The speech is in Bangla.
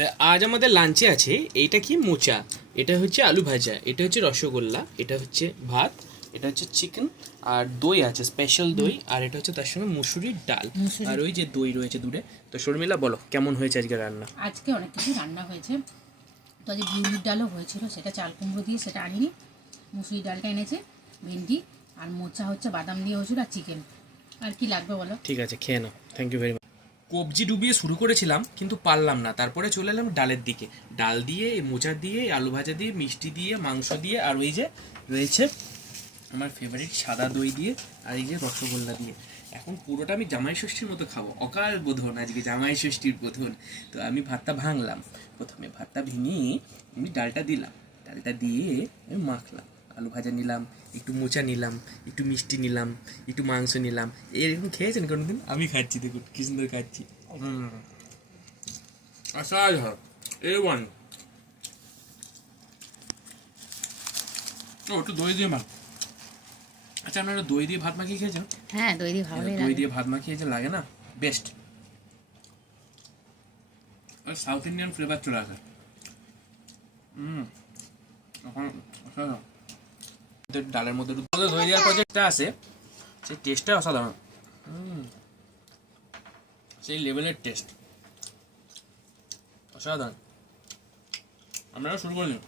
তা আজ আমাদের লাঞ্চে আছে এইটা কি মোচা, এটা হচ্ছে আলু ভাজা, এটা হচ্ছে রসগোল্লা, এটা হচ্ছে ভাত, এটা হচ্ছে চিকেন, আর দই আছে স্পেশাল দই, আর এটা হচ্ছে তার সঙ্গে মুসুরির ডাল, আর ওই যে দই রয়েছে দূরে। তো শর্মিলা বলো কেমন হয়েছে আজকে রান্না? আজকে অনেক কিছু রান্না হয়েছে। তো আজকে বিউলির ডালও হয়েছিল, সেটা চাল কুমড়ো দিয়ে সেটা আনিনি, মুসুরির ডালটা এনেছে, ভেন্ডি আর মোচা হচ্ছে বাদাম দিয়ে হয়েছিল, আর চিকেন। আর কি লাগবে বলো? ঠিক আছে, খেয়ে নাও। Thank you very much. কবজি ডুবিয়ে শুরু করেছিলাম কিন্তু পারলাম না, তারপরে চলে এলাম ডালের দিকে। ডাল দিয়ে, মোচা দিয়ে, আলু ভাজা দিয়ে, মিষ্টি দিয়ে, মাংস দিয়ে, আর ওই যে রয়েছে আমার ফেভারিট সাদা দই দিয়ে, আর এই যে রসগোল্লা দিয়ে। এখন পুরোটা আমি জামাই ষষ্ঠীর মতো খাবো, অকাল বোধন, আজকে জামাই ষষ্ঠীর বোধন। তো আমি ভাতটা ভাঙলাম, প্রথমে ভাতটা ভেঙে আমি ডালটা দিলাম, ডালটা দিয়ে আমি মাখলাম, আলু ভাজা নিলাম, একটু মোচা নিলাম, একটু মিষ্টি নিলাম, একটু মাংস নিলাম। এরকম খেয়েছেন কোনোদিন? আমি খাচ্ছি, দেখুন কি সুন্দর খাচ্ছি। অসাধারণ, A1। ও একটু দই দিয়ে মাখ। আচ্ছা, আপনারা দই দিয়ে ভাত মাখিয়ে খেয়েছেন? হ্যাঁ, দই দিয়ে ভালোই দই লাগে। দিয়ে ভাত মাখিয়ে যে লাগে না, বেস্ট। আর সাউথ ইন্ডিয়ান ফ্লেভার চলে আসে। এখন অসাধারণ। ডালের মধ্যে দই দেওয়ার পর যেটা আসে সেই টেস্টটা অসাধারণ, সেই লেভেলের টেস্ট, অসাধারণ। আপনারা শুরু করে নিন।